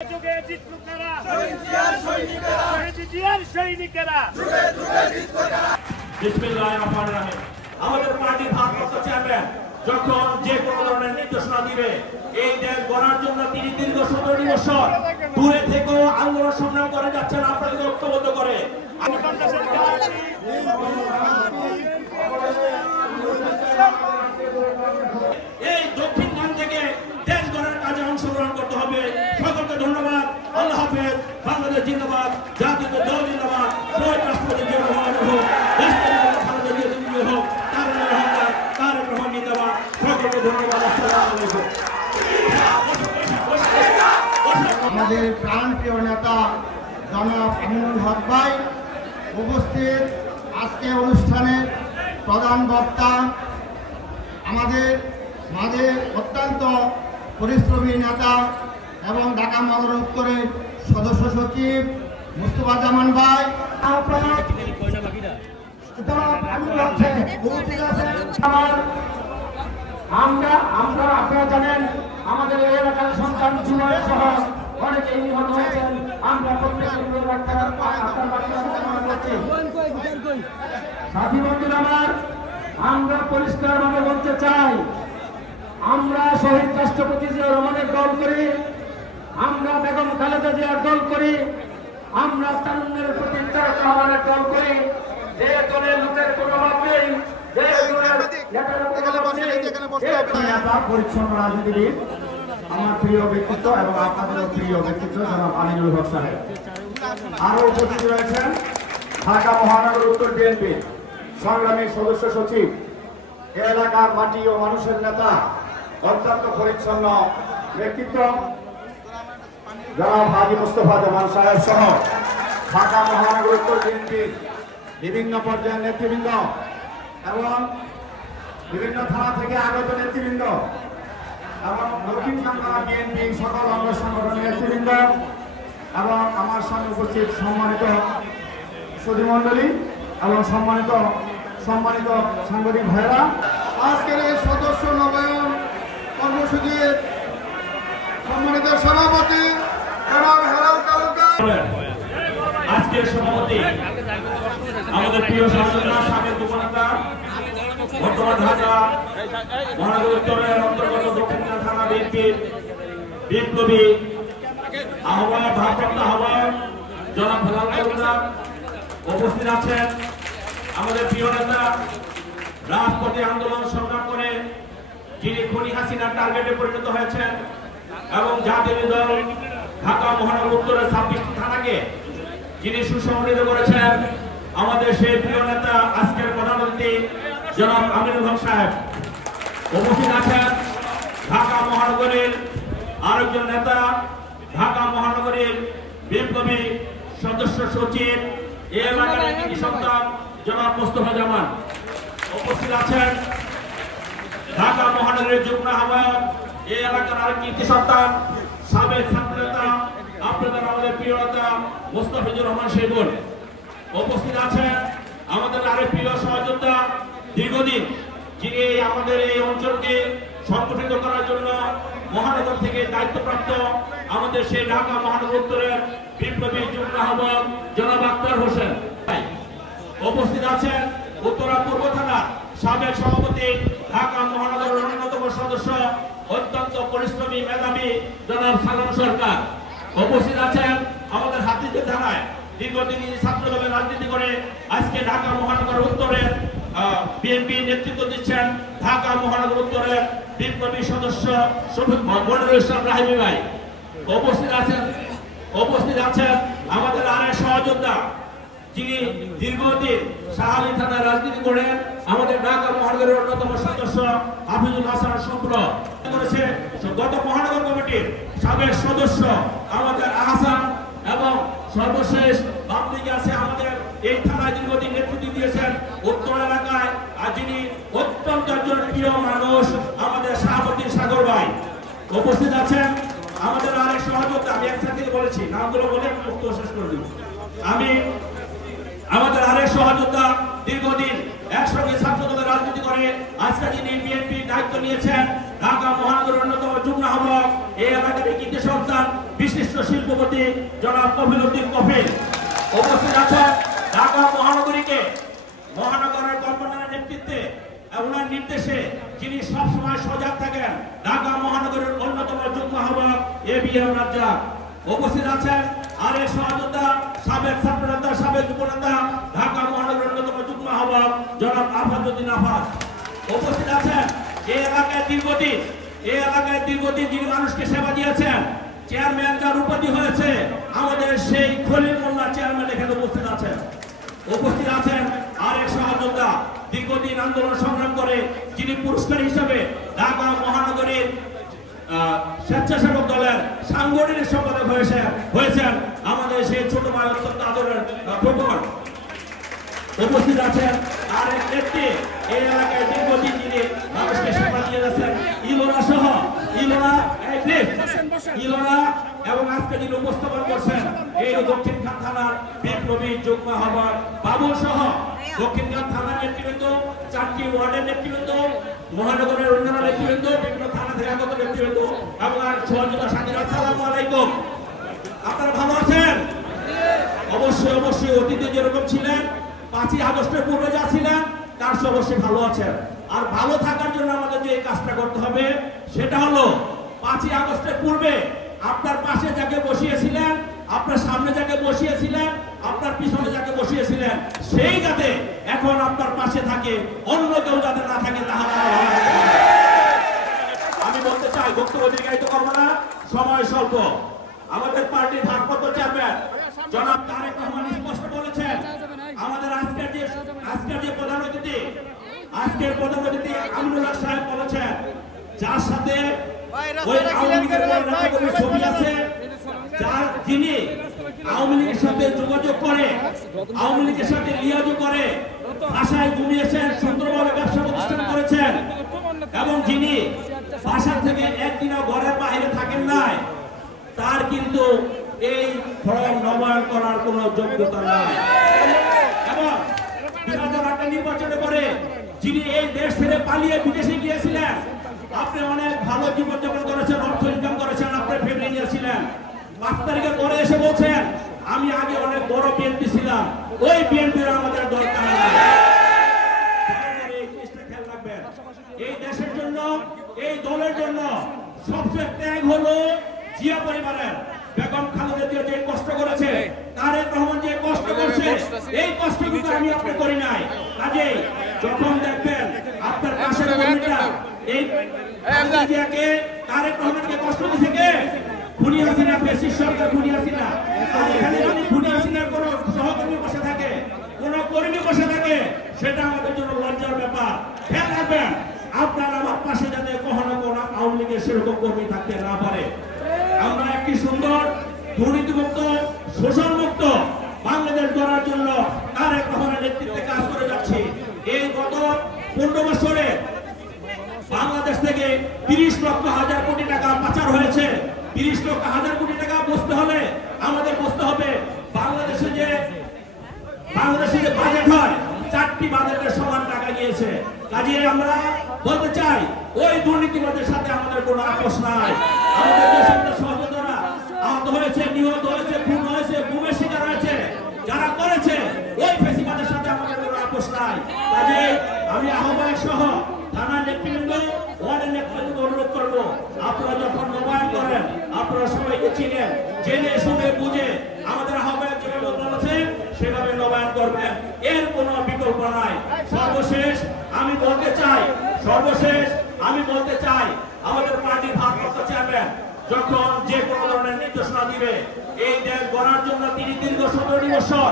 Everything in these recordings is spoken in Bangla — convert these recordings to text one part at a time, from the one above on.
আমাদের পার্টির ভারপ্রাপ্ত চেয়ারম্যান যখন যে কোনো ধরনের নির্দেশনা দিবে এই দেশ গড়ার জন্য তিনি দীর্ঘ 17 বছর দূরে থেকেও আন্দোলন সংগ্রাম করে যাচ্ছেন আপনাদেরকে ঐক্যবদ্ধ করে। এই দক্ষিণখান থেকে দেশ গড়ার কাজে অংশগ্রহণ করতে হবে। সকলকে ধন্যবাদ। আল্লাহ হাফেজ। বাংলাদেশ জিন্দাবাদ। জাতীয় দল জিন্দাবাদ। শহীদ রাষ্ট্রপতি জিয়া রহমান হোক। আমাদের প্রাণপ্রিয় নেতা জনাব আমিনুল হক ভাই উপস্থিত আজকে অনুষ্ঠানের প্রধান বক্তা, আমাদের মাঝে অত্যন্ত পরিশ্রমী নেতা এবং ঢাকা মহানগর উত্তরের সদস্য সচিব মুস্তফা জামান ভাই, আপনারা জানেন আমাদের এই এলাকার সন্তান জুলাই সহ অনেকে নিহত হয়েছেন। আমরা সাথী বন্ধুরা আমার, আমরা পরিষ্কারভাবে বলতে চাই, আমরা শহীদ রাষ্ট্রপতি জিয়া রহমানের দল করি, আমরা বেগম খালেদা জিয়ার দল করি, আমরা তারুণ্যের প্রতি তারেক রহমানের দল করি। যে দলের লোকের কোনো ভাব নেই, যে পরিচ্ছন্ন রাজনীতিবিদ, আমার প্রিয় ব্যক্তিত্ব এবং আপনাদের প্রিয় ব্যক্তিত্ব জনাব আমিনুল হক সাহেব। আরো উপস্থিত রয়েছেন ঢাকা মহানগর উত্তর বিএনপি সংগ্রামী সদস্য সচিব, এলাকার মাটি ও মানুষের নেতা, অত্যন্ত পরিচ্ছন্ন ব্যক্তিত্ব জনাব হাজী মুস্তফা জামান সাহেব সহ ঢাকা মহানগর উত্তর বিএনপি বিভিন্ন পর্যায়ের নেতৃবৃন্দ এবং বিভিন্ন থানা থেকে আগত নেতৃবৃন্দ এবং দক্ষিণ থানা বিএনপি সকল অঙ্গ সংগঠনের নেতৃবৃন্দ এবং আমার সামনে উপস্থিত সম্মানিত সুধীমণ্ডলী এবং সম্মানিত সাংবাদিক ভাইরা, আজকের এই সদস্য নবায়ন কর্মসূচির সম্মানিত সভাপতি আজকের সভাপতি আমাদের প্রিয় শাসক সাবেক উপনেতা বর্তমান ঢাকা মহানগর উত্তরের অন্তর্গত দক্ষিণ থানা বিএনপির বিপ্লবী আহ্বায়ক, ভারপ্রাপ্ত আহ্বায়ক জনাব হেলাল তালুকদার উপস্থিত আছেন। আমাদের প্রিয় নেতা রাজপথে আন্দোলন সংগ্রাম করে যিনি খুনি হাসিনার টার্গেটে পরিণত হয়েছেন এবং জাতীয় দল ঢাকা মহানগর উত্তরের 26টি থানাকে যিনি সুসংগঠিত করেছেন, আমাদের সেই প্রিয় নেতা আজকের প্রধান অতিথি জনাব আমিনুল হক সাহেব উপস্থিত আছেন। ঢাকা মহানগরের আরেকজন নেতা, ঢাকা মহানগরের বিপ্লবী সদস্য সচিব, এই এলাকার একটি সন্তান জনাব মুস্তফা জামান উপস্থিত আছেন। ঢাকা মহানগরের যুগ্ম আহ্বায়ক, এই এলাকার আরেকটি সন্তান সাবেক ছাত্র নেতা আপনাদের আমাদের প্রিয় নেতা মোস্তাফিজুর রহমান সেগুন উপস্থিত আছেন। আমাদের আরেক প্রিয় সহযোদ্ধা দীর্ঘদিন যিনি আমাদের এই অঞ্চলকে সংগঠিত করার জন্য মহানগর থেকে দায়িত্বপ্রাপ্ত আমাদের সেই ঢাকা মহানগর উত্তরের বিপ্লবী যুগ্ম আহ্বায়ক জনাব আক্তার হোসেন উপস্থিত আছেন। উত্তরা পূর্ব থানার সাবেক সভাপতি, ঢাকা মহানগরের অন্যতম সদস্য, অত্যন্ত পরিশ্রমী মেধাবী জনাব সালাম সরকার উপস্থিত আছেন। আমাদের হাতিঝিল থানায় দীর্ঘদিন ছাত্র দলের রাজনীতি করে আজকে ঢাকা মহানগর উত্তরের বিএনপি নেতৃত্ব দিচ্ছেন ঢাকা মহানগর উত্তরের বিপ্লবী সদস্য শফিক মনিরুল ইসলাম রাহিমি ভাই উপস্থিত আছেন। আমাদের আরেক সহযোদ্ধা যিনি দীর্ঘদিন শাহালি থানায় রাজনীতি করে আমাদের ঢাকা মহানগরের অন্যতম সদস্য হাফিজুল হাসান শুক্র করেছে, গত মহানগর কমিটির সাবেক সদস্য আমাদের আহসান এবং সর্বশেষ বাম দিকে আছে আমাদের এই থানায় দীর্ঘদিন নেতৃত্ব দিয়েছেন উত্তর এলাকায়, আর যিনি অত্যন্ত একজন প্রিয় মানুষ আমাদের শাহাবুদ্দিন সাগর ভাই উপস্থিত আছেন। আমাদের আরেক সহযোদ্ধা, আমি একসাথে বলেছি নামগুলো বলে বক্তব্য শেষ করে দিব। আমাদের আরেক সহযোদ্ধা দীর্ঘদিন একসঙ্গে ছাত্র দলের রাজনীতি করে আজকে যিনি বিএনপি দায়িত্ব নিয়েছেন ঢাকা মহানগরের অন্যতম যুগ্ম আহ্বায়ক, এই এলাকার কৃতি সন্তান বিশিষ্ট শিল্পপতি জনাব কফিল উদ্দিন কফিল। উপস্থিত আছেন ঢাকা মহানগরের কর্মকর্তার নেতৃত্বে ওনার নির্দেশে যিনি সবসময় সজাগ থাকেন ঢাকা মহানগরের অন্যতম যুগ্ম আহ্বায়ক ABM রাজ্জাক। উপস্থিত আছেন আরেক সহযোদ্ধা সাবেক ছাত্রনেতা সাবেক যুবনেতা ঢাকা মহানগরের অন্যতম যুগ্ম আহ্বায়ক জনাব আফাজউদ্দিন আফাজ। উপস্থিত আছেন এই এলাকায় দীর্ঘদিন যিনি মানুষকে সেবা দিয়েছেন, চেয়ারম্যান যার উপাধি হয়েছে আমাদের সেই খলিল মোল্লা চেয়ারম্যান এখানে উপস্থিত আছেন। উপস্থিত আছেন আরেক সহযোদ্ধা দীর্ঘদিন আন্দোলন সংগ্রাম করে যিনি পুরস্কার হিসাবে ঢাকা মহানগরীর স্বেচ্ছাসেবক দলের সাংগঠনিক সম্পাদক হয়েছেন আমাদের সেই ছোট ভাই অত্যন্ত আদরের খোকন। উপস্থিত আছেন আরেক ব্যক্তি এই এলাকায় দীর্ঘদিন যিনি মানুষকে সেবা দিয়ে যাচ্ছেন ইলোনা সহ ইলোনা এবং আজকে যিনি উপস্থাপন করছেন এই দক্ষিণখান থানার বিপ্লবী যুগ্ম আহ্বায়ক বাবুল সহ দক্ষিণখান থানার নেতৃবৃন্দ, 4টি ওয়ার্ডের নেতৃবৃন্দ, মহানগরের অন্যান্য নেতৃবৃন্দ, বিভিন্ন থানা থেকে আগত নেতৃবৃন্দ এবং সহযোগিতা সাথীরা, আসসালামু আলাইকুম। আপনারা ভালো আছেন? অবশ্যই অতীতে যেরকম ছিলেন 5ই আগস্টের পূর্বে যা ছিলেন তার চেয়ে অবশ্যই ভালো আছেন। আর ভালো থাকার জন্য আমাদের যে কাজটা করতে হবে সেটা হলো 5ই আগস্টের পূর্বে আপনার পাশে যাকে বসিয়েছিলেন, আপনার সামনে যাকে বসিয়েছিলেন, আপনার পিছনে যাকে বসিয়েছিলেন সেই যাতে এখন আপনার পাশে থাকে, অন্য কেউ যাতে না থাকে তাহলে আমি বলতে চাই, বক্তব্য দীর্ঘায়িত করবো না, সময় স্বল্প। আমাদের পার্টির ভারপ্রাপ্ত চেয়ারম্যান জনাব তারেক রহমান স্পষ্ট বলেছেন আমাদের আজকের যে প্রধান অতিথি আমিনুল্লাহ সাহেব বলেছেন যার সাথে ওই আওয়ামী লীগের নেতাকর্মীর ছবি আছে, যিনি আওয়ামী লীগের সাথে যোগাযোগ করে, আওয়ামী লীগের সাথে লিয়াজু করে, ভাষায় ঘুমিয়েছেন, সুন্দরভাবে ব্যবসা প্রতিষ্ঠান করেছেন এবং যিনি বাসা থেকে একদিনও ঘরের বাইরে থাকেন নাই, তার কিন্তু এই ফর্ম নবায়ন করার কোনো যোগ্যতা নাই। এবং 2008 নির্বাচনে পরে যিনি এই দেশ ছেড়ে পালিয়ে বিদেশে গিয়েছিলেন, আপনি অনেক ভালো জীবনযাপন করেছেন, অর্থ ইনকাম করেছেন, আপনার ফ্যামিলি নিয়েছিলেন, 5 তারিখের পরে এসে বলছেন আমি আগে অনেক বড় বিএনপি ছিলাম, ওই বিএনপির আমাদের দরকার নাই। এই জিনিসটা খেয়াল রাখবেন। এই দেশের জন্য, এই দলের জন্য সবচেয়ে ত্যাগ হলো জিয়া পরিবারের। বেগম খালেদা জিয়া যে কষ্ট করেছে, তারেক রহমান যে কষ্ট করছে, এই কষ্ট কিন্তু আমি আপনি করি নাই। কাজেই যখন দেখবেন আপনার পাশের কর্মীরা এই জিয়াকে, তারেক রহমানকে কষ্ট দিচ্ছে কে? খুনি হাসিনা, ফ্যাসিস্ট সরকার খুনি হাসিনা। এখানে যদি খুনি হাসিনার কোনো সহকর্মী বসে থাকে, কোনো কর্মী বসে থাকে, সেটা আমাদের জন্য লজ্জার ব্যাপার। খেয়াল রাখবেন আপনার আমার পাশে যাতে কখনো কোনো আওয়ামী লীগের সেরকম কর্মী থাকতে না পারে। আমরা একটি সুন্দর দুর্নীতিমুক্ত, শোষণমুক্ত বাংলাদেশ গড়ার জন্য তারেক রহমানের নেতৃত্বে কাজ করে যাচ্ছি। এই গত 15 বছরে বাংলাদেশ থেকে 30 লক্ষ হাজার কোটি টাকা পাচার হয়েছে। 30 লক্ষ হাজার কোটি টাকা বুঝতে হলে আমাদের বুঝতে হবে বাংলাদেশে যে বাজেট হয় 4টি বাজেটের সমান টাকা গিয়েছে। কাজে আমরা বলতে চাই ওই দুর্নীতিবাদের সাথে আমাদের কোনো আপোষ নাই। আমাদের যে সমস্ত সহযোদ্ধারা আহত হয়েছে, নিহত হয়েছে, খুন হয়েছে, গুমের শিকার হয়েছে, যারা করেছে ওই ফেসিবাদের সাথে আমাদের কোনো আপোষ নাই। কাজে আমি আহ্বায়ক সহ থানার নেতৃবৃন্দ, ওয়ার্ডের নেতৃবৃন্দকে অনুরোধ করবো আপনারা যখন নবায়ন করেন আপনারা সবাইকে চিনেন, জেনে শুনে বুঝে আমাদের আহ্বায়ক যেভাবে বলেছে সেভাবে নবায়ন করবেন, এর কোনো বিকল্প নাই। সর্বশেষ আমি বলতে চাই আমাদের পার্টির ভারপ্রাপ্ত চেয়ারম্যান যখন যে কোনো ধরনের নির্দেশনা দিবে, এই দেশ গড়ার জন্য তিনি দীর্ঘ 17 বছর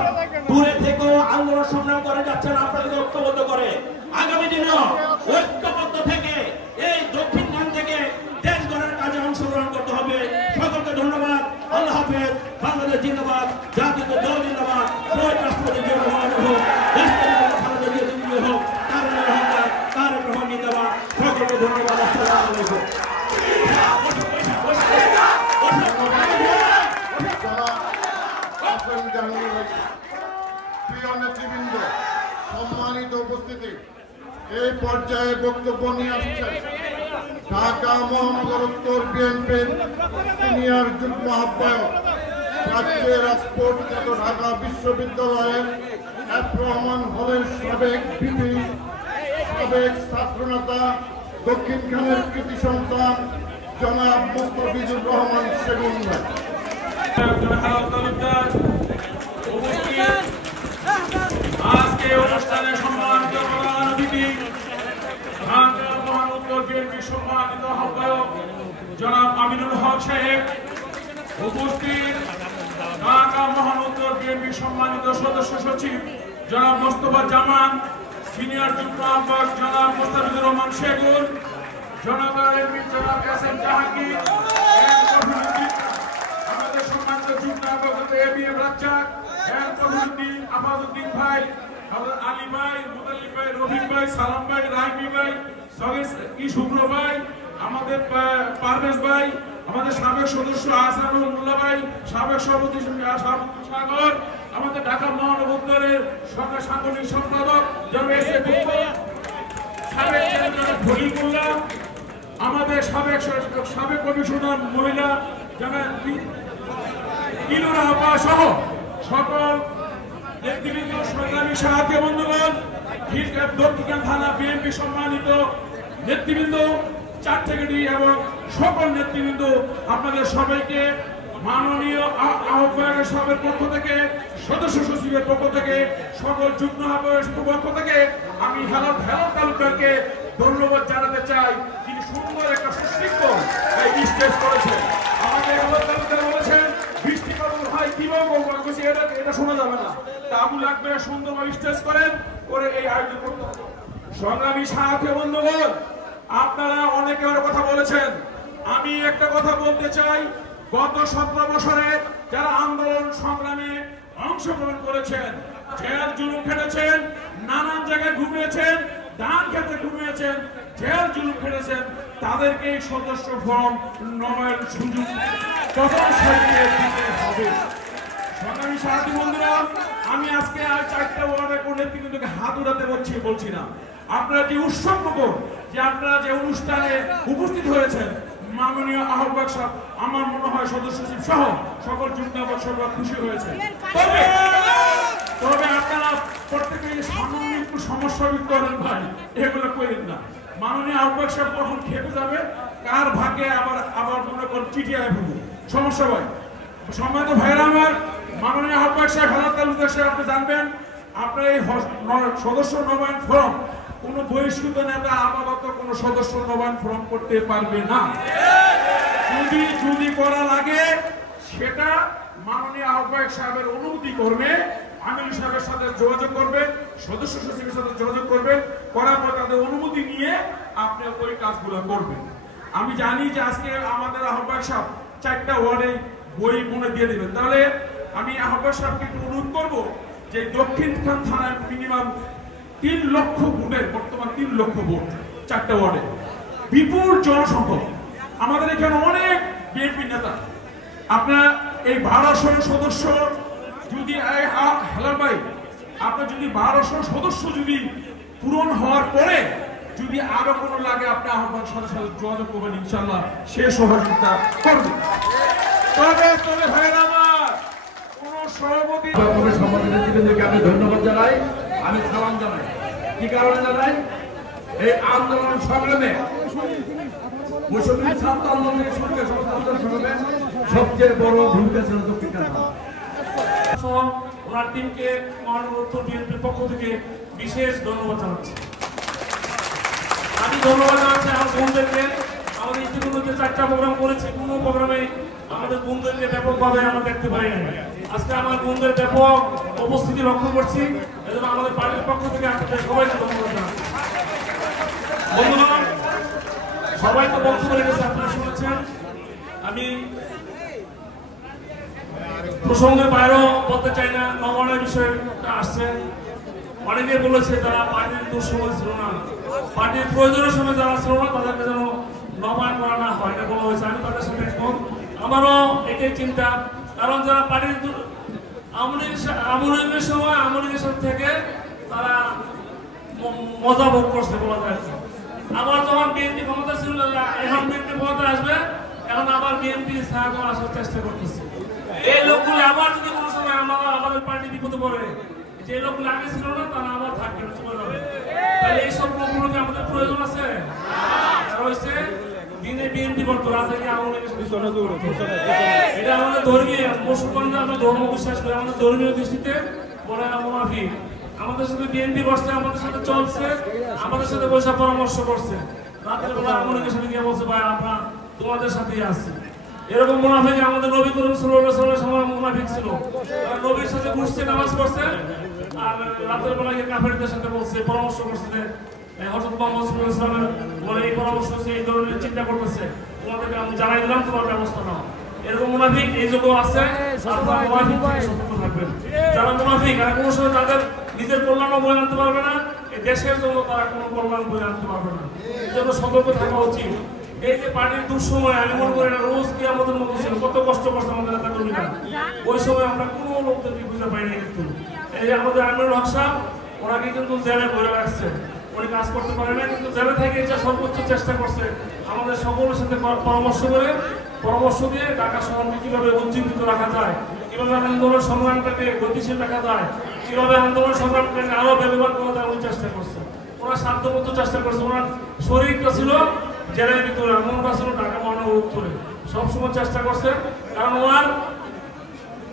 দূরে থেকেও আন্দোলন সংগ্রাম করে যাচ্ছেন আপনাদের ঐক্যবদ্ধ করে। আগামী দিনেও ঐক্যবদ্ধ থেকে এই দক্ষিণখান থেকে দেশ গড়ার কাজে অংশগ্রহণ করতে হবে। সকলকে ধন্যবাদ। আল্লাহ হাফেজ। বাংলাদেশ জিন্দাবাদ, জাতীয় দল জিন্দাবাদ, শহীদ রাষ্ট্রপতি জিয়া রহমান হোক, তারেক রহমান জিন্দাবাদ। সকলকে ধন্যবাদ। আসসালামু আলাইকুম। প্রিয় নেতৃবৃন্দ, সম্মানিত উপস্থিতি, এই পর্যায়ে বক্তব্য নিয়ে আসছেন ঢাকা মহানগর উত্তর বিএনপির সিনিয়র যুগ্ম আহ্বায়ক, রাজ্যের রাজপথ ঢাকা বিশ্ববিদ্যালয়ের এফ রহমান হলের সাবেক ভিপি, সাবেক ছাত্রনেতা, দক্ষিণ খানের কৃতি সন্তান জনাব মুস্তাফিজুর রহমান সেগুন ভাই। আজকে অনুষ্ঠানে সম্মানিত প্রধান অতিথি ঢাকা মহানগর বিএনপি সম্মানিত আহ্বায়ক জনাব আমিনুল হক সাহেব, উপস্থিত ঢাকা মহানগর বিএনপি সম্মানিত সদস্য সচিব জনাব মোস্তফা জামান, সিনিয়র যুগ্ম আহ্বায়ক জনাব মুস্তাফিজুর রহমান সেগুন, জনাব এস এম জাহাঙ্গীর, আমাদের সম্মানিত যুগ্ম আহ্বায়ক A B M Razzak, Kabiruddin, Afazuddin ভাই, আলী ভাই, মুতাল্লিব ভাই, রফিক ভাই, সালাম ভাই, রাইমি ভাই, শুভ্র ভাই, আমাদের পারভেজ ভাই, আমাদের সাবেক সদস্য আহসানুল মোল্লা ভাই, সাবেক সভাপতি সাগর, আমাদের ঢাকা মহানগর উত্তরের সাংগঠনিক সম্পাদক জনাব এস এ বুকু, সাবেক চেয়ারম্যান ফরিদুল্লাহ, আমাদের সাবেক কমিশনার মহিলা জনাব ইলুরা আপা সহ সকল নেতৃবৃন্দ, সংগ্রামী সাহায্য বন্ধুগণ, দক্ষিণ থানা বিএনপি সম্মানিত নেতৃবৃন্দ, 4 থেকে D এবং সকল নেতৃবৃন্দ, আপনাদের সবাইকে মাননীয় আহ্বায়কের সাহেবের পক্ষ থেকে, সদস্য সচিবের পক্ষ থেকে, সকল যুগ্ম আহ্বায়কের পক্ষ থেকে আমি হেলাল তালুকদারকে ধন্যবাদ জানাতে চাই। তিনি সুন্দর একটা সুশৃঙ্খ এই স্টেজ করেছেন। আমাদের হেলাল তালুকদার বলেছেন বৃষ্টি কবল হয় কিভাবে এটা শোনা যাবে না, তাবু লাগবে, সুন্দরভাবে স্টেজ করেন করে এই আয়োজন করতে হবে। সংগ্রামী সাথী বন্ধুগণ, আপনারা অনেকে কথা বলেছেন, আমি একটা কথা বলতে চাই। গত 17 বছরে যারা আন্দোলন সংগ্রামে অংশগ্রহণ করেছেন, জেল জুলুম খেটেছেন, নানান জায়গায় ঘুমিয়েছেন, ধান খেতে ঘুমিয়েছেন, জেল জুলুম খেটেছেন, তাদেরকে সদস্য ফর্ম নবায়ন সুযোগ প্রথম সারিতে দিতে হবে। সংগ্রামী সাথী বন্ধুরা, আমি আজকে আর 4টা ওয়ার্ডের কোন নেতৃবৃন্দকে হাত উঠাতে বলছি না। আপনারা যে উৎসবমুখর যে আপনারা যে অনুষ্ঠানে উপস্থিত হয়েছেন, মাননীয় আহ্বায়ক সাহেব, আমার মনে হয় সদস্য সচিব সহ সকল যুগ্ম আহ্বায়ক খুশি হয়েছে। তবে আপনারা প্রত্যেকে সামান্য একটু সমস্যা করেন ভাই, এগুলো করেন না। মাননীয় আহ্বায়ক সাহেব কখন খেপে যাবে, কার ভাগে আবার মনে করেন চিঠি আয় সমস্যা ভাই। সম্মানিত ভাইরা আমার, মাননীয় আহ্বায়ক সাহেব হেলাল তালুকদার সাহেব, আপনি জানবেন আপনার এই সদস্য নবায়ন ফর্ম কোন বহিষ্কৃত নেতা আপাতত কোন সদস্য নবায়ন ফর্ম করতে পারবে না। যদি করা লাগে সেটা মাননীয় আহ্বায়ক সাহেবের অনুমতি করবে, আমির সাহেবের সাথে যোগাযোগ করবে, সদস্য সচিবের সাথে যোগাযোগ করবে, করার পর তাদের অনুমতি নিয়ে আপনি ওই কাজগুলো করবেন। আমি জানি যে আজকে আমাদের আহ্বায়ক সাহেব 4টা ওয়ার্ডে বই মনে দিয়ে দিবেন, তাহলে আমি আহ্বায়ক সাহেবকে একটু অনুরোধ করবো যে দক্ষিণ খান থানায় মিনিমাম 3 লক্ষ ভোটের, বর্তমান 3 লক্ষ ভোট 4টা ওয়ার্ডে, বিপুল জনসংখ্যা। আমাদের এখানে অনেক বিএনপি নেতা, আপনার এই 1200 সদস্য যদি হেলাল ভাই, আপনার যদি 1200 সদস্য যদি পূরণ হওয়ার পরে যদি আরো কোনো লাগে, আপনি আহ্বায়ক সাথে যোগাযোগ করবেন, ইনশাল্লাহ সে সহযোগিতা করবে। তবে ভাইরা আমার, কোন সভাপতি আমি ধন্যবাদ জানাই, আমি সালাম জানাই। কি কারণে জানাই? এই আন্দোলন সংগ্রামে ছাত্র আন্দোলনের সঙ্গে সবচেয়ে বড় ভূমিকা ছিল দক্ষিণ থানা। ওনার টিমকে মহানগর উত্তর বিএনপির পক্ষ থেকে বিশেষ ধন্যবাদ জানাচ্ছি। আমি ধন্যবাদ জানাচ্ছি আমার বন্ধুদেরকে। আমাদের ইতিমধ্যে 4টা প্রোগ্রাম করেছি, কোনো প্রোগ্রামে আমাদের বন্ধুদেরকে ব্যাপকভাবে আমরা দেখতে পারি না। আজকে আমার বন্ধুদের ব্যাপক উপস্থিতি লক্ষ্য করছি, এজন্য আমাদের পার্টির পক্ষ থেকে আপনাদের সবাইকে ধন্যবাদ জানাচ্ছি। বন্ধুগণ, সবাই তো বক্তব্য রেখেছে, আপনারা শুনেছেন। আমি প্রসঙ্গের বাইরেও বলতে চাই না, নবায়নের বিষয়টা আসছে। অনেকে বলেছে যারা পার্টির দুঃসময় ছিল না, পার্টির প্রয়োজনের সময় যারা ছিল না, তাদেরকে যেন নবায়ন করা না হয়, এটা বলা হয়েছে। আমি তাদের সাথে একমত, আমারও এটাই চিন্তা। কারণ যারা পার্টির আমলের সময় আমলের থেকে তারা মজা ভোগ করছে বলা যায়। আবার যখন বিএনপি ক্ষমতা ছিল এখন বিএনপি ক্ষমতা আসবে, এখন আবার বিএনপি ছাড়া আসার চেষ্টা করতেছে। এই লোকগুলো আবার যদি কোনো সময় আমাদের পার্টি বিপদে পড়ে, যে লোকগুলো আগে ছিল না তারা আবার থাকবে না, চলে যাবে। তাহলে এইসব লোকগুলোকে আমাদের প্রয়োজন আছে? আর হচ্ছে দিনে বিএনপি করতো, রাতে কি আওয়ামী লীগের এটা আমাদের ধর্মীয় মুসলমানরা আমরা ধর্ম বিশ্বাস করি, আমাদের ধর্মীয় দৃষ্টিতে বলে মুনাফিক। আমাদের সাথে বিএনপি বসছে, আমাদের সাথে চলছে, আমাদের সাথে বসে পরামর্শ করছে, রাতের বেলা আওয়ামী লীগের সাথে গিয়ে বলছে ভাই আমরা তোমাদের সাথেই আছি। এরকম মুনাফিক আমাদের নবী করিম সাল্লাল্লাহু আলাইহি ওয়াসাল্লামের সময় মুনাফিক ছিল, তারা নবীর সাথে ঘুরছে, নামাজ পড়ছে, আর রাতের বেলা গিয়ে কাফেরদের সাথে বলছে, পরামর্শ করছে যে হযরত মুহাম্মদ সাল্লাল্লাহু আলাইহি ওয়াসাল্লামের বলে এই পরামর্শ হচ্ছে, এই ধরনের চিন্তা করতেছে, তোমাদেরকে আমি জানাই দিলাম, তোমার ব্যবস্থা নাও। এরকম মুনাফিক এই যুগে আছে, আপনারা মুনাফিক থেকে সতর্ক থাকবেন। যারা মুনাফিক আর কোনো সময় তাদের নিজের কল্যাণও বয়ে আনতে পারবে না, এই দেশের জন্য তারা কোনো কল্যাণ বয়ে আনতে পারবে না, এই জন্য সতর্ক থাকা উচিত। এই যে পার্টির দুঃসময় আমি মনে করি না রোজ কি আমাদের মতো ছিল, কত কষ্ট করছে আমাদের নেতা কর্মীরা, ওই সময় আমরা কোনো লোকদেরকে খুঁজে পাইনি। কিন্তু এই যে আমাদের আমিনুল হক সাহেব, ওনাকে কিন্তু জেলে ভরে রাখছে, উনি কাজ করতে পারে না, কিন্তু জেলে থেকে যা সর্বোচ্চ চেষ্টা করছে আমাদের সকলের সাথে পরামর্শ দিয়ে ঢাকা শহরকে কিভাবে উজ্জীবিত রাখা যায়, কিভাবে আন্দোলন সংগ্রামটাকে গতিশীল রাখা যায়, কিভাবে আন্দোলন সংগ্রামটাকে আরো ব্যবহার করা যায়, উনি চেষ্টা করছে। ওনার সাধ্যমতো চেষ্টা করছে। ওনার শরীরটা ছিল জেলের ভিতরে, মনটা ছিল ঢাকা মহানগর উত্তরে, সবসময় চেষ্টা করছে, কারণ ওনার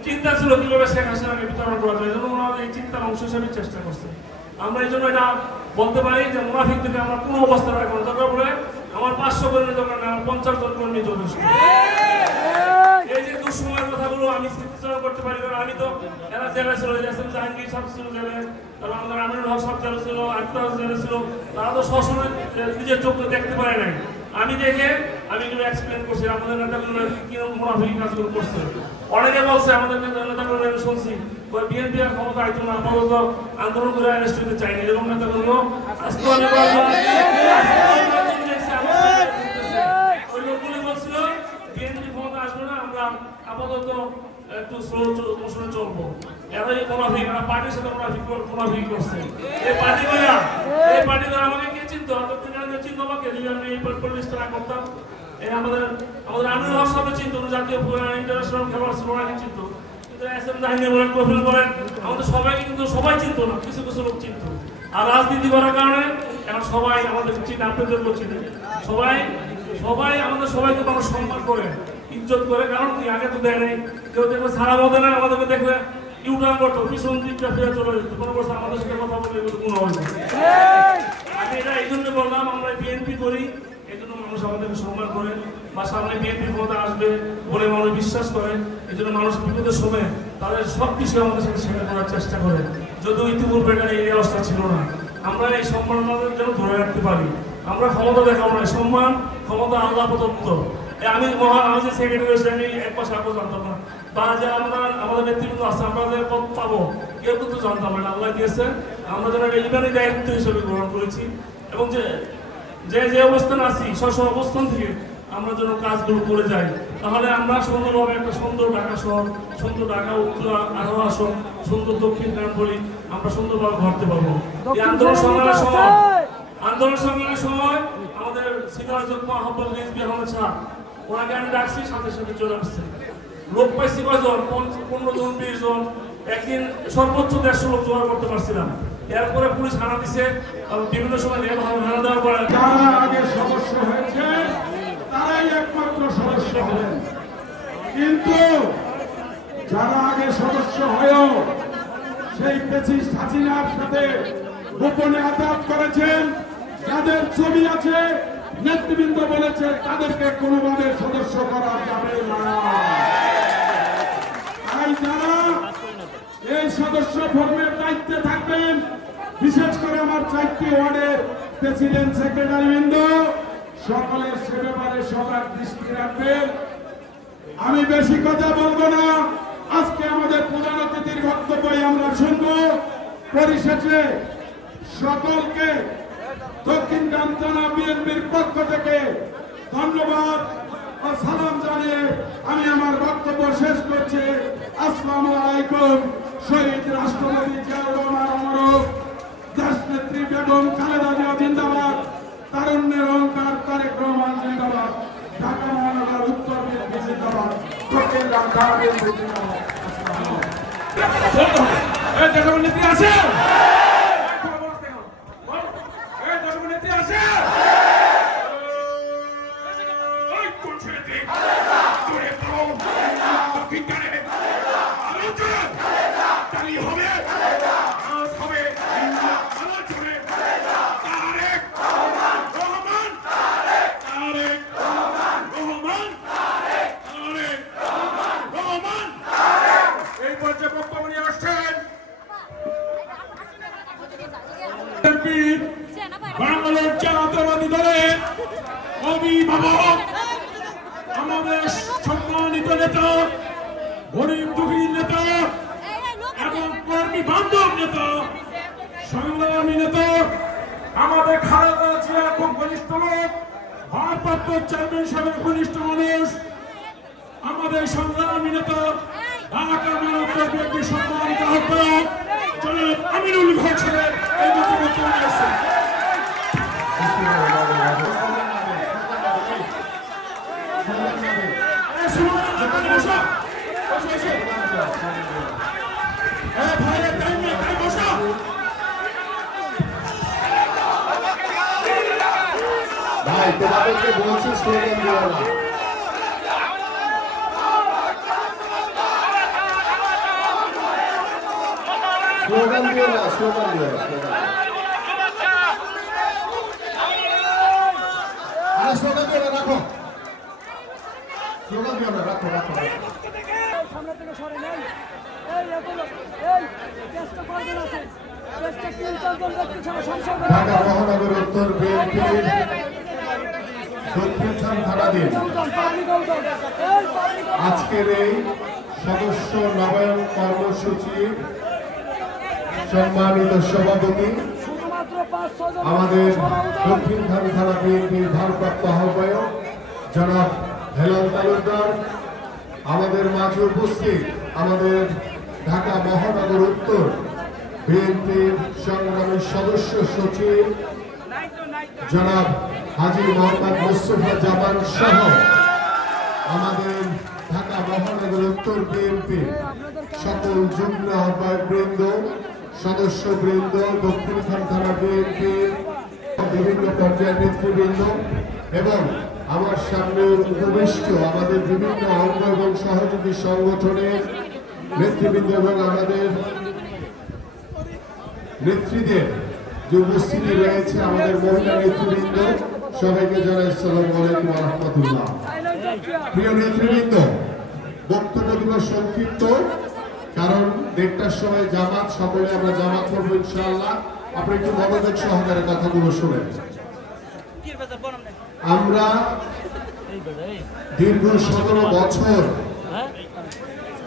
চিন্তা ছিল কিভাবে শেখ হাসিনাকে বিতরণ করা যায়, এই জন্য ওনার এই চিন্তার অংশ হিসেবে চেষ্টা করছে। আমরা এই জন্য এটা বলতে পারি যে মুনাফিকদেরকে আমরা কোনো অবস্থায় রাখবো না, দরকার পড়ে আমার 500 কর্মী দরকার নেই, আমার 50 জন কর্মী যথেষ্ট। এই যে দুঃসময়ের কথাগুলো আমি স্মৃতিচারণ করতে পারি, কারণ আমি তো এরা জেলে ছিল, জাহাঙ্গীর সাহেব ছিল জেলে, তারপর আমাদের আমিনুল হক সাহেব জেলে ছিল, আক্তার জেলে ছিল, তারা তো সবসময় নিজের চোখে দেখতে পারে নাই। আমি দেখে আমি এগুলো এক্সপ্লেন করছি আমাদের নেতাগুলো কিরকম মুনাফিক কাজগুলো করছে। অনেকে বলছে আমাদের নেতাগুলো আমি শুনছি বিএনপি আর ক্ষমতা আইতো না, আপাতত আন্দোলন করে অ্যারেস্ট হতে চাইনি, এরকম নেতাগুলো আজকে ওই লোকগুলি বলছিল বিএনপি ক্ষমতা আসবে না, আমরা আপাতত একটু স্লো মোশনে চলবো। এরাই মুনাফিক, এরা পার্টির সাথে মুনাফিক করছে। এই পার্টিগুলো আমাকে কে চিনতো? চিনতো আমাকে যদি আমি এই পরিবেশটা না করতাম। এই আমাদের আমিনুল হক সাহেব চিনতো, জাতীয় ইন্টারন্যাশনাল খেলোয়াড় ছিল, ওনাকে চিনতো। কিন্তু এসএম জাহাঙ্গীর বলেন, প্রফিল বলেন, আমাদের সবাইকে কিন্তু সবাই চিনতো না, কিছু কিছু লোক চিনতো। আর রাজনীতি করার কারণে এখন সবাই আমাদের চিনে, আপনাদেরকেও চিনে। সবাই আমাদের সবাইকে মানুষ সম্মান করে, ইজ্জত করে, কারণ কি আগে তো দেয় নাই, কেউ দেখবে সারা বদলে না, আমাদেরকে দেখলে ইউটার্ন করতো, পিছন দিকটা ফিরে চলে যেত, কোনো বছর আমাদের সাথে কথা বলে কোনো হবে না। আমি এটা এই জন্য বললাম, আমরা বিএনপি করি এই জন্য মানুষ আমাদেরকে সম্মান করে, বা সামনে বিএনপি ক্ষমতা আসবে বলে মানুষ বিশ্বাস করে, এই জন্য মানুষ বিপদের সময় তাদের সব কিছু আমাদের সাথে শেয়ার করার চেষ্টা করে। যদিও ইতিপূর্বে এটা এই অবস্থা ছিল না, আমরা এই সম্মাননাদের যেন ধরে রাখতে পারি। আমরা ক্ষমতা দেখাবো না, সম্মান ক্ষমতা আল্লাহ প্রদত্ত। আমি যে সেক্রেটারি হয়েছি আমি এক মাস আগে জানতাম না, বা যে আমাদের নেতৃত্ব আছে আমরা যে পদ পাবো কেউ কিন্তু জানতাম না, আল্লাহ দিয়েছে। আমরা যেন ইমানি দায়িত্ব হিসেবে গ্রহণ করেছি, এবং যে অবস্থান আছি স্ব অবস্থান থেকে আমরা যেন কাজগুলো করে যাই, তাহলে আমরা সুন্দরভাবে একটা সুন্দর ঢাকা শহর, সুন্দর ঢাকা উত্তর 18 আসন, সুন্দর দক্ষিণ গ্রামগুলি আমরা সুন্দরভাবে ঘুরতে পারবো। এই আন্দোলন সংগ্রামের সময় আমাদের সিনিয়র যুগ্ম আহ্বায়ক রিজভী আহমেদ সাহেব, ওনাকে আমি ডাকছি, সাথে সাথে চলে আসছে। লোক পাইছি কয়জন? 15 জন 20 জন, একদিন সর্বোচ্চ 150 লোক জোগাড় করতে পারছিলাম। এরপরে পুলিশ হানা দিছে, বিভিন্ন সময় হানা দেওয়ার পরে যারা আগে সদস্য হয়েছে তারাই একমাত্র সদস্য হবেন, কিন্তু যারা আগে সদস্য হয়েও সেই ফ্যাসিস্ট হাসিনার সাথে গোপনে আঘাত করেছেন, যাদের ছবি আছে, নেতৃবৃন্দ বলেছে তাদেরকে কোনোভাবে সদস্য করা যাবে না। তাই যারা এই সদস্য ফর্মের দায়িত্বে থাকবেন, বিশেষ করে আমার 4টি ওয়ার্ডের প্রেসিডেন্ট সেক্রেটারি বৃন্দ, সকলের সে ব্যাপারে সবার দৃষ্টি রাখবেন। আমি বেশি কথা বলবো না, আজকে আমাদের প্রধান অতিথির বক্তব্যই আমরা শুনবো। পরিশেষে সকলকে দক্ষিণ গ্রাম থানা বিএনপির পক্ষ থেকে ধন্যবাদ ও সালাম জানিয়ে আমি আমার বক্তব্য শেষ করছি। আসসালামু আলাইকুম। শহীদ রাষ্ট্রপতি জিয়াউর রহমান অমর, দেশনেত্রী বেগম খালেদা জিয়া জিন্দাবাদ, তারুণ্য বঙ্গবন্ধুর অহংকার তারেক রহমান জিন্দাবাদ, ঢাকা মহানগর উত্তর বিএনপি জিন্দাবাদ, দক্ষিণ ঢাকা বিএনপি জিন্দাবাদ। এই দেশের নেত্রী আছে, এই দেশের নেত্রী আছে। বাংলাদেশ জাতীয়তাবাদী দলের অভিভাবক, আমাদের সম্মানিত নেতা, গরিব দুঃখী নেতা এবং কর্মী বান্ধব নেতা, সংগ্রামী নেতা, আমাদের খালেদা জিয়া খুব ঘনিষ্ঠ লোক, ভারপ্রাপ্ত চেয়ারম্যান সাহেবের ঘনিষ্ঠ মানুষ, আমাদের সংগ্রামী নেতা, ঢাকা মহানগর বিএনপির সম্মানিত আহ্বায়ক জনাব আমিনুল হক সাহেব এই বক্তব্য দিয়েছেন। ভাই তোমাদেরকে বলছি স্লোগান দিও না। স্লোগান দিও না, স্লোগান দিও না, আরে স্লোগান দিও না, রাখো স্লোগান দিও না, রাখো রাখো সামনে থেকে সরে নেই। ঢাকা মহানগর উত্তর বিএনপির দক্ষিণ থানাধীন আজকের এই সদস্য নবায়ন কর্মসূচির সম্মানিত সভাপতি, আমাদের দক্ষিণ থানা বিএনপির ভারপ্রাপ্ত আহ্বায়ক জনাব হেলাল তালুকদার, আমাদের মাঝে উপস্থিত আমাদের ঢাকা মহানগর উত্তর বিএনপির সংগ্রামী সদস্য সচিব জনাব হাজী মোহাম্মদ মুস্তফা জামান সহ আমাদের ঢাকা মহানগর উত্তর বিএনপির সকল যুগ্ম আহ্বায়ক বৃন্দ, সদস্য বৃন্দ, দক্ষিণ থানা বিএনপির বিভিন্ন পর্যায়ের নেতৃবৃন্দ এবং আমার সামনে উপবিষ্ট আমাদের বিভিন্ন অঙ্গ এবং সহযোগী সংগঠনের নেতৃবৃন্দ এবং আমাদের নেত্রীদের যে উপস্থিতি রয়েছে, আমাদের মহিলা নেতৃবৃন্দ, সবাইকে জানাই আসসালামু আলাইকুম ওয়া রাহমাতুল্লাহ। প্রিয় নেতৃবৃন্দ, বক্তব্য দিবস সংক্ষিপ্ত, কারণ 1টার সময় জামাত, সকলে আমরা জামাত করবো ইনশাআল্লাহ। আপনি একটু মনোযোগ সহকারে কথাগুলো শুনেন। আমরা দীর্ঘ 17 বছর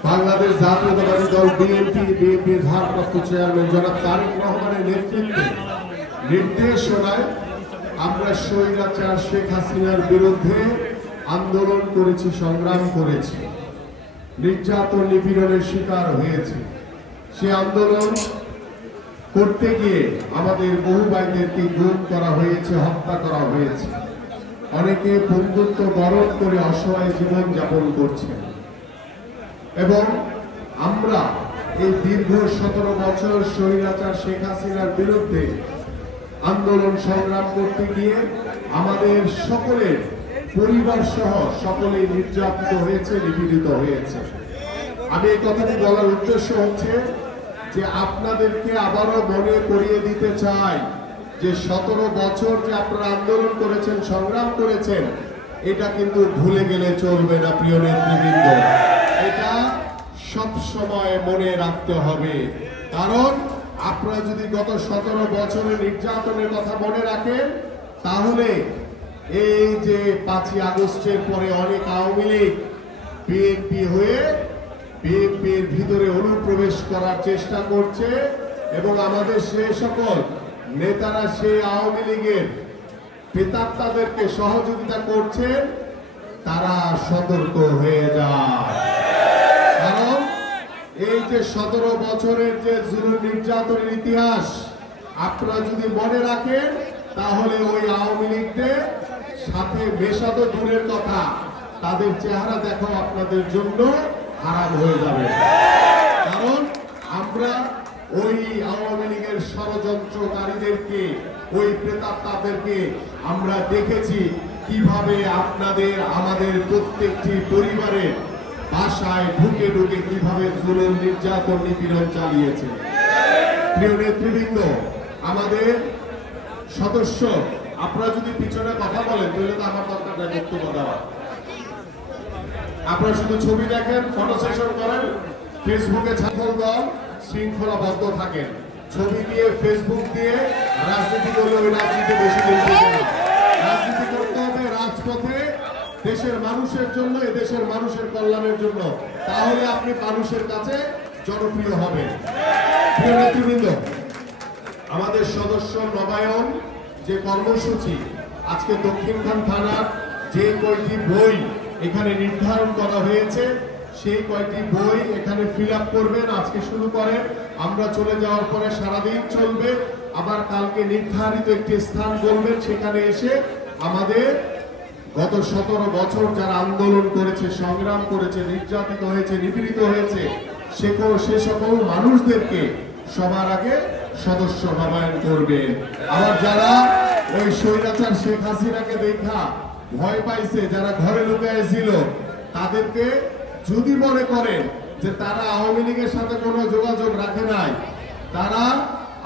বাংলাদেশ জাতীয়তাবাদী দল বিএনপির ভারপ্রাপ্ত চেয়ারম্যান জনাব তারেক রহমানের নেতৃত্বে নির্দেশনায় আমরা স্বৈরাচার শেখ হাসিনার বিরুদ্ধে আন্দোলন করেছি, সংগ্রাম করেছি, নির্যাতন নিপীড়নের শিকার হয়েছি। সে আন্দোলন করতে গিয়ে আমাদের বহু ভাইদেরকে গুম করা হয়েছে, হত্যা করা হয়েছে, অনেকে বন্ধুত্ব বরণ করে অসহায় জীবন যাপন করছে এবং আমরা এই দীর্ঘ 17 বছর স্বৈরাচার শেখ হাসিনার বিরুদ্ধে আন্দোলন সংগ্রাম করতে গিয়ে আমাদের সকলের পরিবার সহ সকলেই নির্যাতিত হয়েছে, নিপীড়িত হয়েছে। আমি এই কথাটি বলার উদ্দেশ্য হচ্ছে যে আপনাদেরকে আবারও মনে করিয়ে দিতে চাই যে 17 বছর যে আপনারা আন্দোলন করেছেন, সংগ্রাম করেছেন, এটা কিন্তু ভুলে গেলে চলবে না প্রিয় নেতৃবৃন্দ। এটা সব সময় মনে রাখতে হবে, কারণ আপনারা যদি গত 17 বছরের নির্যাতনের কথা মনে রাখেন, তাহলে এই যে 5ই আগস্টের পরে অনেক আওয়ামী লীগ বিএনপি হয়ে বিএনপির ভিতরে অনুপ্রবেশ করার চেষ্টা করছে এবং আমাদের সে সকল নেতারা সেই আওয়ামী লীগের প্রেতাত্মাদেরকে সহযোগিতা করছেন, তারা সতর্ক হয়ে যায়। কারণ এই যে 17 বছরের যে জুলুম নির্যাতনের ইতিহাস আপনারা যদি মনে রাখেন, তাহলে ওই আওয়ামী লীগদের সাথে মেশা তো দূরের কথা, তাদের চেহারা দেখো আপনাদের জন্য হারাম হয়ে যাবে। কারণ আমরা ওই আওয়ামী লীগের ষড়যন্ত্রকারীদেরকে, ওই প্রেতাত্মাদেরকে আমরা দেখেছি কিভাবে আপনাদের আমাদের প্রত্যেকটি পরিবারের বাসায় ঢুকে ঢুকে কিভাবে জুলুম নির্যাতন নিপীড়ন চালিয়েছে। প্রিয় নেতৃবৃন্দ, আমাদের সদস্য, আপনারা যদি পিছনে কথা বলেন তাহলে তো আমার দরকার নাই বক্তব্য দেওয়া। আপনারা শুধু ছবি দেখেন, ফটো সেশন করেন, ফেসবুকে ছাত্র দল শৃঙ্খলাবদ্ধ থাকেন। ছবি দিয়ে, ফেসবুক দিয়ে রাজনীতি করলে ওই রাজনীতি বেশি দিন টিকে না। রাজনীতি করতে হবে রাজপথে, দেশের মানুষের জন্য, এদেশের মানুষের কল্যাণের জন্য, তাহলে আপনি মানুষের কাছে জনপ্রিয় হবেন। প্রিয় নেতৃবৃন্দ, আমাদের সদস্য নবায়ন যে কর্মসূচি, আজকে দক্ষিণখান থানার যে কয়টি বই এখানে নির্ধারণ করা হয়েছে, সেই কয়টি বই এখানে ফিল আপ করবেন, আজকে শুরু করেন, আমরা চলে যাওয়ার পরে সারাদিন চলবে। আবার কালকে নির্ধারিত একটি স্থান বলবেন, সেখানে এসে আমাদের গত 17 বছর যারা আন্দোলন করেছে, সংগ্রাম করেছে, নির্যাতিত হয়েছে, নিপীড়িত হয়েছে, সে সকল মানুষদেরকে সবার আগে সদস্য নবায়ন করবেন। আবার যারা ওই স্বৈরাচার শেখ হাসিনাকে দেখা ভয় পাইছে, যারা ঘরে লুকিয়ে ছিল, তাদেরকে যদি মনে করেন যে তারা আওয়ামী লীগের সাথে কোনো যোগাযোগ রাখে নাই, তারা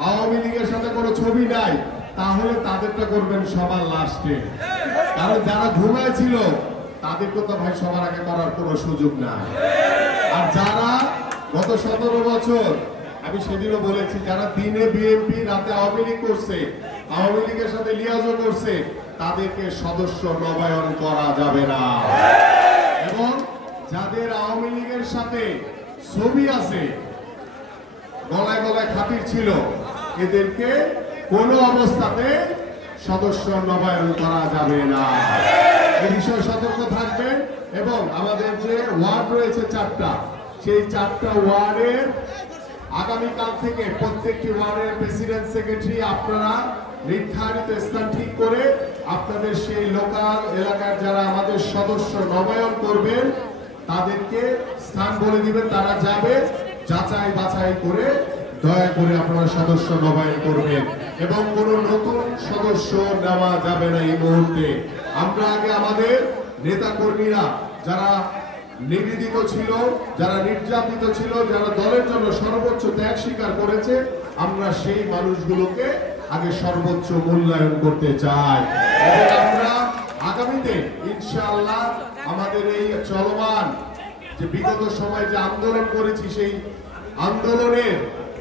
আওয়ামী লীগের সাথে কোনো ছবি নাই, তাহলে তাদেরটা করবেন সবার লাস্টে। কারণ যারা ঘুমায় ছিল তাদেরকে তো ভাই সবার আগে করার কোনো সুযোগ নাই। আর যারা গত 17 বছর, আমি সেদিনও বলেছি, যারা দিনে বিএনপি রাতে আওয়ামী লীগ করছে, আওয়ামী লীগের সাথে লিয়াজও করছে, তাদেরকে সদস্য নবায়ন করা যাবে না। এবং যাদের আওয়ামী লীগের সাথে ছবি আছে, গলায় গলায় খাতির ছিল, এদেরকে কোনো অবস্থাতে সদস্য নবায়ন করা যাবে না। এই বিষয়ে সতর্ক থাকবেন। এবং আমাদের যে ওয়ার্ড রয়েছে 4টা, সেই 4টা ওয়ার্ডের আগামীকাল থেকে প্রত্যেকটি ওয়ার্ডের প্রেসিডেন্ট, সেক্রেটারি আপনারা নির্ধারিত স্থান ঠিক করে আপনাদের সেই লোকাল এলাকার যারা আমাদের সদস্য নবায়ন করবেন তাদেরকে স্থান বলে দিবেন, তারা যাবে, যাচাই বাছাই করে দয়া করে আপনারা সদস্য নবায়ন করবেন। এবং কোনো নতুন সদস্য নেওয়া যাবে না এই মুহূর্তে। আমরা আগে আমাদের নেতা কর্মীরা যারা নিবেদিত ছিল, যারা নির্যাতিত ছিল, যারা দলের জন্য সর্বোচ্চ ত্যাগ স্বীকার করেছে, আমরা সেই মানুষগুলোকে আগে সর্বোচ্চ মূল্যায়ন করতে চাই। এবং আমরা আগামীতে ইনশাআল্লাহ আমাদের এই চলমান যে বিগত সময় যে আন্দোলন করেছি, সেই আন্দোলনের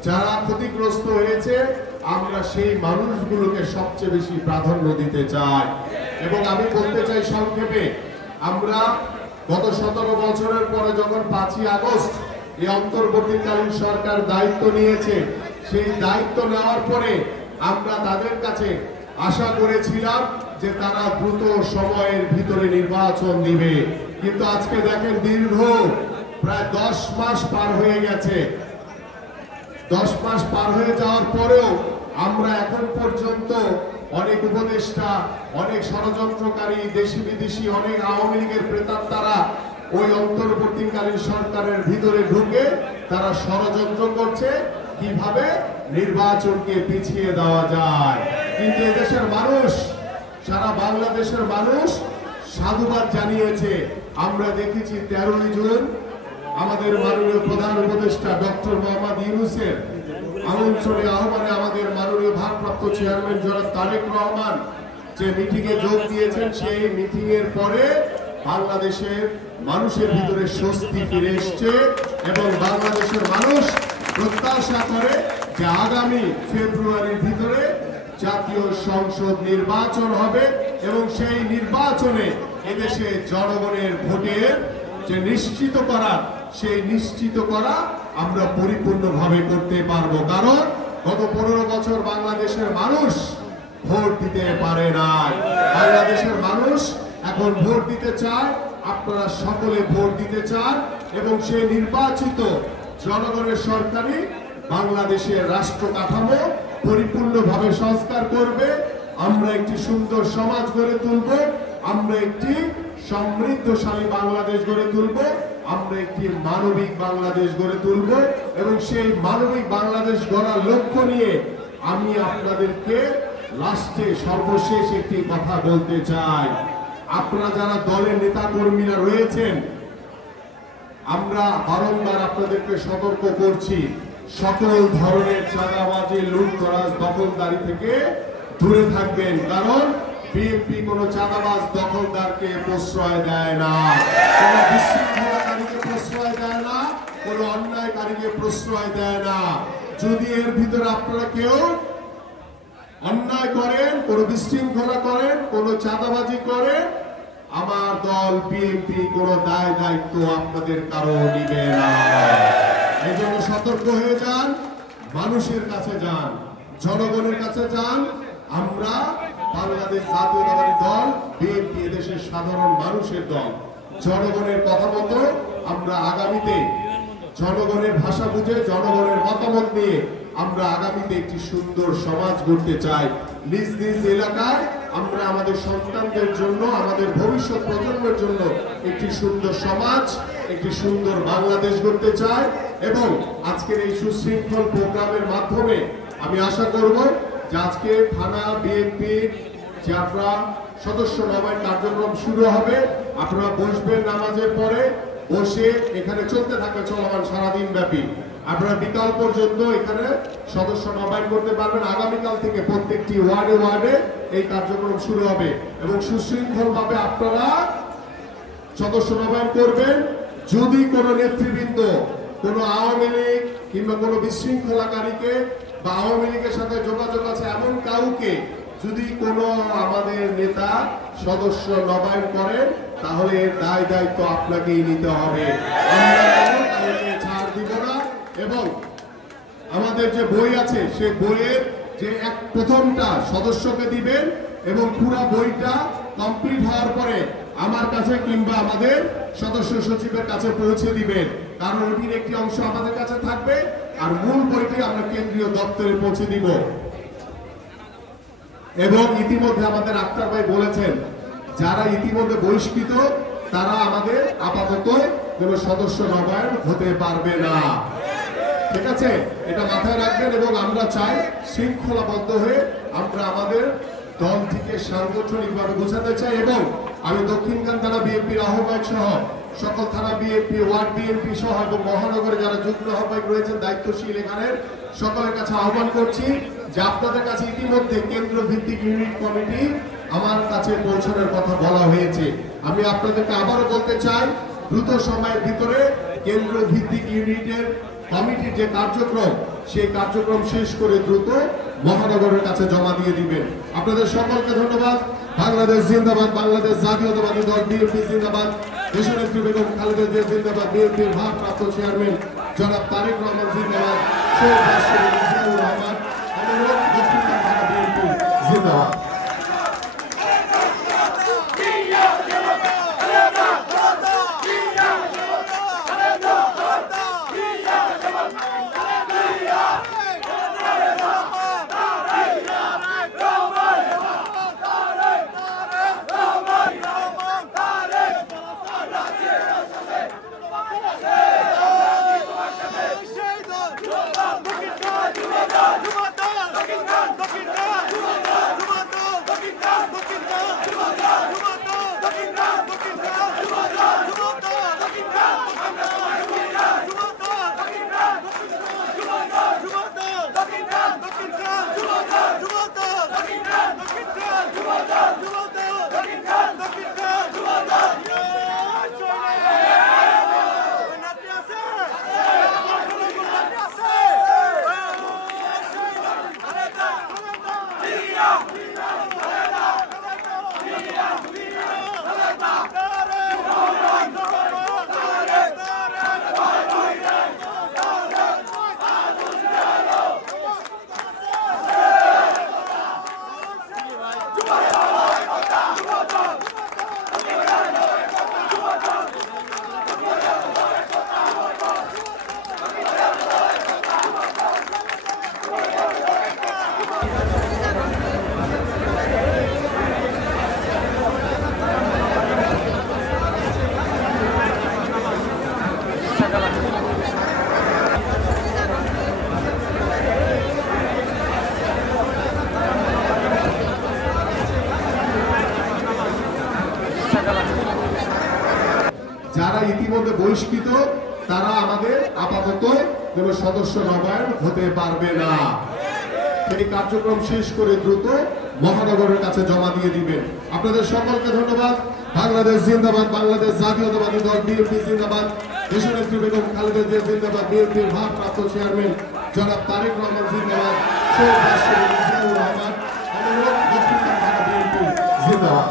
যারা ক্ষতিগ্রস্ত হয়েছে, আমরা সেই মানুষগুলোকে সবচেয়ে বেশি প্রাধান্য দিতে চাই। এবং আমি বলতে চাই সংক্ষেপে, আমরা গত 17 বছরের পরে যখন 5ই আগস্ট এই অন্তর্বর্তীকালীন সরকার দায়িত্ব নিয়েছে, সেই দায়িত্ব নেওয়ার পরে আমরা তাদের কাছে আশা করেছিলাম যে তারা দ্রুত সময়ের ভিতরে নির্বাচন দিবে। কিন্তু আজকে দেখেন, দীর্ঘ প্রায় 10 মাস পার হয়ে গেছে। 10 মাস পার হয়ে যাওয়ার পরেও আমরা এখন পর্যন্ত অনেক উপদেষ্টা, অনেক ষড়যন্ত্রকারী, দেশি বিদেশি অনেক আওয়ামী লীগের প্রেতাত্মারা ওই অন্তর্বর্তীকালীন সরকারের ভিতরে ঢুকে তারা ষড়যন্ত্র করছে কিভাবে নির্বাচনকে পিছিয়ে দেওয়া যায়। কিন্তু এদেশের মানুষ, সারা বাংলাদেশের মানুষ সাধুবাদ জানিয়েছে। আমরা দেখেছি 13ই জুন আমাদের মাননীয় প্রধান উপদেষ্টা ডক্টর মোহাম্মদ ইউনূসের আমন্ত্রণে আহ্বানে আমাদের মাননীয় ভারপ্রাপ্ত চেয়ারম্যান জনাব তারেক রহমান যে মিটিংয়ে যোগ দিয়েছেন, সেই মিটিং এর পরে বাংলাদেশের মানুষের ভিতরে স্বস্তি ফিরে এসছে। এবং বাংলাদেশের মানুষ প্রত্যাশা করে যে আগামী ফেব্রুয়ারির ভিতরে জাতীয় সংসদ নির্বাচন হবে এবং সেই নির্বাচনে এদেশে জনগণের ভোটের যে নিশ্চিত করা, সেই নিশ্চিত করা আমরা পরিপূর্ণভাবে করতে পারবো। কারণ গত 15 বছর বাংলাদেশের মানুষ ভোট দিতে পারে নাই। বাংলাদেশের মানুষ এখন ভোট দিতে চায়, আপনারা সকলে ভোট দিতে চান এবং সেই নির্বাচিত জনগণের সরকারই বাংলাদেশের রাষ্ট্র কাঠামো পরিপূর্ণভাবে সংস্কার করবে, আমরা একটি সুন্দর সমাজ গড়ে তুলব, আমরা একটি সমৃদ্ধশালী বাংলাদেশ গড়ে তুলব, আমরা একটি মানবিক বাংলাদেশ গড়ে তুলব এবং সেই মানবিক বাংলাদেশ গড়ার লক্ষ্য নিয়ে আমি আপনাদেরকে লাস্টে সর্বশেষ একটি কথা বলতে চাই। আপনারা যারা দলের নেতা কর্মীরা রয়েছেন, আমরা বারংবার আপনাদেরকে সতর্ক করছি, সকল ধরনের চাঁদাবাজি, লুটতরাজ, দখলদারি থেকে দূরে থাকবেন। কারণ বিএনপি কোনো চাঁদাবাজ দখলদারকে প্রশ্রয় দেয় না, কোনো বিশৃঙ্খলাকারীকে প্রশ্রয় দেয় না, কোনো অন্যায়কারীকে প্রশ্রয় দেয় না। যদি এর ভিতরে আপনারা কেউ অন্যায় করেন, কোনো বিশৃঙ্খলা করেন, কোনো চাঁদাবাজি করেন, আমার দল বিএনপি কোনো দায় দায়িত্ব আপনাদের কারো নিবে না। এই জন্য সতর্ক হয়ে যান, মানুষের কাছে যান, জনগণের কাছে যান। আমরা বাংলাদেশ জাতীয়তাবাদী দল বিএনপি এদেশের সাধারণ মানুষের দল। জনগণের কথা মতো আমরা আগামীতে জনগণের ভাষা বুঝে, জনগণের মতামত নিয়ে আমরা আগামীতে একটি সুন্দর সমাজ গড়তে চাই। নিজ নিজ এলাকায় আমরা আমাদের সন্তানদের জন্য, আমাদের ভবিষ্যৎ প্রজন্মের জন্য একটি সুন্দর সমাজ, একটি সুন্দর বাংলাদেশ গড়তে চাই। এবং আজকের এই সুশৃঙ্খল প্রোগ্রামের মাধ্যমে আমি আশা করব যে আজকে থানা বিএনপির যে আপনারা সদস্য নবায়ন কার্যক্রম শুরু হবে, আপনারা বসবেন নামাজের পরে, বসে এখানে চলতে থাকবে চলমান সারাদিন ব্যাপী। আপনারা বিকাল পর্যন্ত এখানে সদস্য নবায়ন করতে পারবেন। আগামীকাল থেকে প্রত্যেকটি ওয়ার্ডে ওয়ার্ডে এই কার্যক্রম শুরু হবে এবং সুশৃঙ্খল ভাবে আপনারা সদস্য নবায়ন করবেন। যদি কোনো নেতৃবৃন্দ কোনো আওয়ামী লীগ কিংবা কোনো বিশৃঙ্খলাকারীকে বা আওয়ামী লীগের সাথে যোগাযোগ আছে এমন কাউকে যদি কোনো আমাদের নেতা সদস্য নবায়ন করেন, তাহলে এর দায় দায়িত্ব আপনাকেই নিতে হবে। আমরা কাউকে ছাড় দিব না। এবং আমাদের যে বই আছে সেই বইয়ের যে প্রথমটা সদস্যকে দিবেন এবং পুরো বইটা কমপ্লিট হওয়ার পরে আমার কাছে কিংবা আমাদের সদস্য সচিবের কাছে পৌঁছে দিবেন। কারণ এটির একটি অংশ আমাদের কাছে থাকবে আর মূল বইটি আমরা কেন্দ্রীয় দপ্তরে পৌঁছে দিব। এবং ইতিমধ্যে আমাদের আক্তার ভাই বলেছেন, যারা ইতিমধ্যে বহিষ্কৃত তারা আমাদের আপাতত কোনো সদস্য নবায়ন হতে পারবে না। ঠিক আছে, এটা মাথায় রাখবেন। এবং আমরা চাই শৃঙ্খলাবদ্ধ হয়ে আমরা আমাদের দলটিকে সাংগঠনিকভাবে বোঝাতে চাই। এবং আমি দক্ষিণখান থানা বিএনপির আহ্বায়ক সহ সকল থানা বিএনপি, ওয়ার্ড বিএনপি সহ এবং মহানগরে যারা যুগ্ম আহ্বায়ক রয়েছেন, দায়িত্বশীল এখানের সকলের কাছে আহ্বান করছি যে আপনাদের কাছে ইতিমধ্যে কেন্দ্র ভিত্তিক ইউনিট কমিটি আমার কাছে পৌঁছানোর কথা বলা হয়েছে। আমি আপনাদেরকে আবারও বলতে চাই, দ্রুত সময়ের ভিতরে কেন্দ্র ভিত্তিক ইউনিটের কমিটির যে কার্যক্রম, সেই কার্যক্রম শেষ করে দ্রুত মহানগরের কাছে জমা দিয়ে দিবেন। আপনাদের সকলকে ধন্যবাদ। বাংলাদেশ জিন্দাবাদ, বাংলাদেশ জাতীয়তাবাদী দল বিএনপি জিন্দাবাদ, দেশনেত্রী বেগম খালেদা জিয়া জিন্দাবাদ, বিএনপির ভারপ্রাপ্ত চেয়ারম্যান জনাব তারেক রহমান জিন্দাবাদ, শহীদ রাষ্ট্রপতি জিয়াউর রহমান, দক্ষিণখান থানা বিএনপি জিন্দাবাদ। Come on, বহিষ্কৃত, তারা আমাদের আপাতত কোন সদস্য নবায়ন হতে পারবে না। সেই কার্যক্রম শেষ করে দ্রুত মহানগরের কাছে জমা দিয়ে দিবেন। আপনাদের সকলকে ধন্যবাদ। বাংলাদেশ জিন্দাবাদ, বাংলাদেশ জাতীয়তাবাদী দল বিএনপি জিন্দাবাদ, দেশনেত্রী বেগম খালেদা জিয়া জিন্দাবাদ, বিএনপির ভারপ্রাপ্ত চেয়ারম্যান জনাব তারেক রহমান জিন্দাবাদ, শহীদ রাষ্ট্রপতি জিয়াউর রহমান, অনুরোধ দক্ষিণ ঢাকা বিএনপি জিন্দাবাদ।